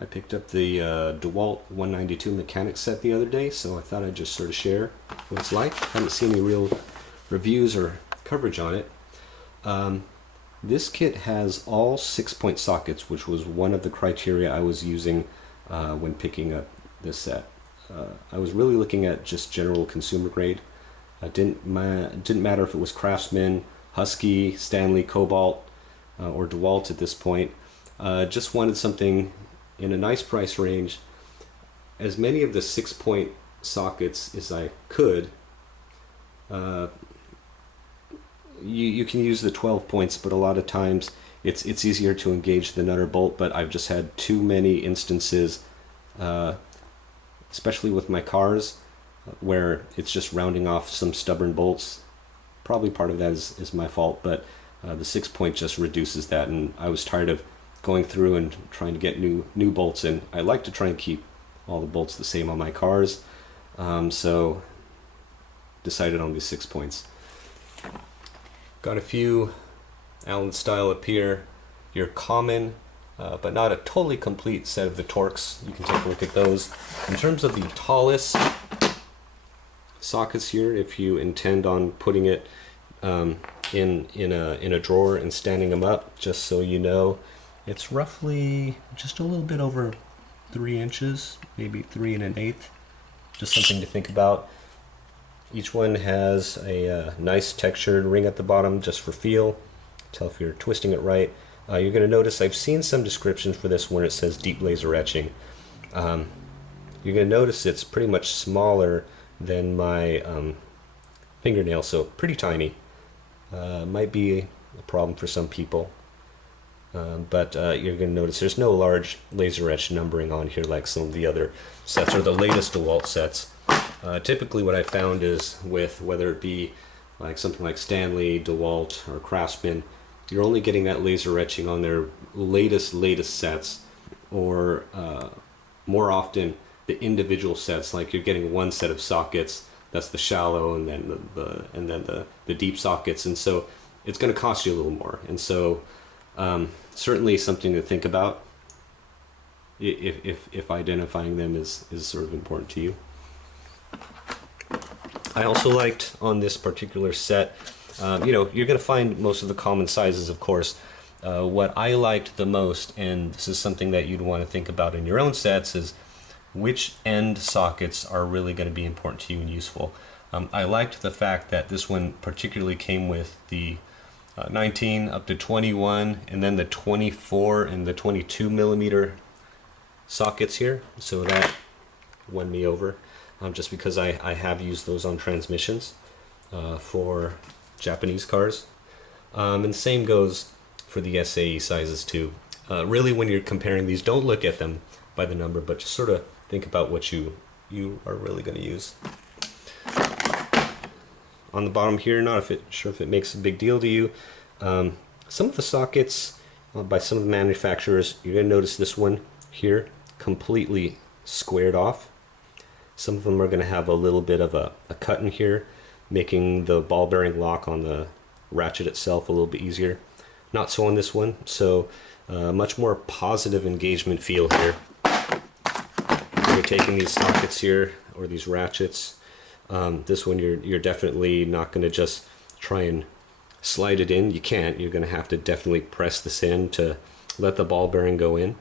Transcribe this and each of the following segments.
I picked up the DeWalt 192 mechanic set the other day, so I thought I'd just sort of share what it's like. Haven't seen any real reviews or coverage on it. This kit has all 6-point sockets, which was one of the criteria I was using when picking up this set. I was really looking at just general consumer grade. Didn't matter if it was Craftsman, Husky, Stanley, Cobalt, or DeWalt at this point. Just wanted something in a nice price range, as many of the 6-point sockets as I could. You can use the 12 points, but a lot of times it's easier to engage the nut or bolt, but I've just had too many instances, especially with my cars, where it's just rounding off some stubborn bolts. Probably part of that is my fault, but the 6-point just reduces that, and I was tired of going through and trying to get new bolts in. I like to try and keep all the bolts the same on my cars, so decided on these 6 points. Got a few Allen style up here, your common but not a totally complete set of the Torx. You can take a look at those. In terms of the tallest sockets here, if you intend on putting it in a drawer and standing them up, just so you know, it's roughly just a little bit over 3 inches, maybe 3 1/8. Just something to think about. Each one has a nice textured ring at the bottom just for feel. Tell if you're twisting it right. You're going to notice I've seen some descriptions for this where it says deep laser etching. You're going to notice it's pretty much smaller than my fingernail, so pretty tiny. Might be a problem for some people. But you're going to notice there's no large laser etch numbering on here like some of the other sets or the latest DeWalt sets. Typically what I found is with whether it be like something like Stanley, DeWalt, or Craftsman, you're only getting that laser etching on their latest sets, or more often the individual sets. Like you're getting one set of sockets, that's the shallow, and then the deep sockets, and so it's going to cost you a little more. And so certainly something to think about if identifying them is sort of important to you. I also liked on this particular set, you're going to find most of the common sizes, of course. What I liked the most, and this is something that you'd want to think about in your own sets, is which end sockets are really going to be important to you and useful. I liked the fact that this one particularly came with the 19 up to 21, and then the 24 and the 22 millimeter sockets here, so that won me over. Just because I have used those on transmissions for Japanese cars. And the same goes for the SAE sizes too. Really, when you're comparing these, don't look at them by the number, but just sort of think about what you are really going to use. On the bottom here, not sure if it makes a big deal to you. Some of the sockets by some of the manufacturers, you're going to notice this one here completely squared off. Some of them are going to have a little bit of a cut in here, making the ball bearing lock on the ratchet itself a little bit easier. Not so on this one, so much more positive engagement feel here. When you're taking these sockets here, or these ratchets, this one you're definitely not going to just try and slide it in. You can't. You're going to have to definitely press this in to let the ball bearing go in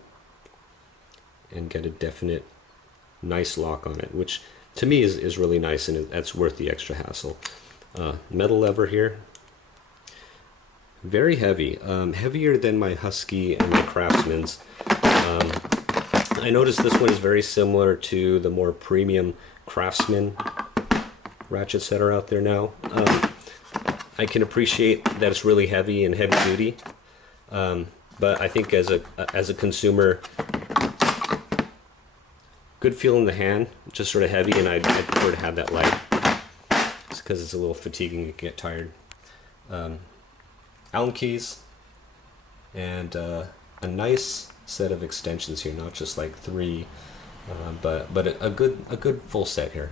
and get a definite nice lock on it, which to me is really nice, and that's worth the extra hassle. Metal lever here, very heavy, heavier than my Husky and my Craftsman's. I noticed this one is very similar to the more premium Craftsman ratchets that are out there now. I can appreciate that it's really heavy and heavy duty, but I think as a consumer, good feel in the hand, just sort of heavy, and I prefer to have that light. It's because it's a little fatiguing, you can get tired. Allen keys, and a nice set of extensions here, not just like 3, but a good full set here.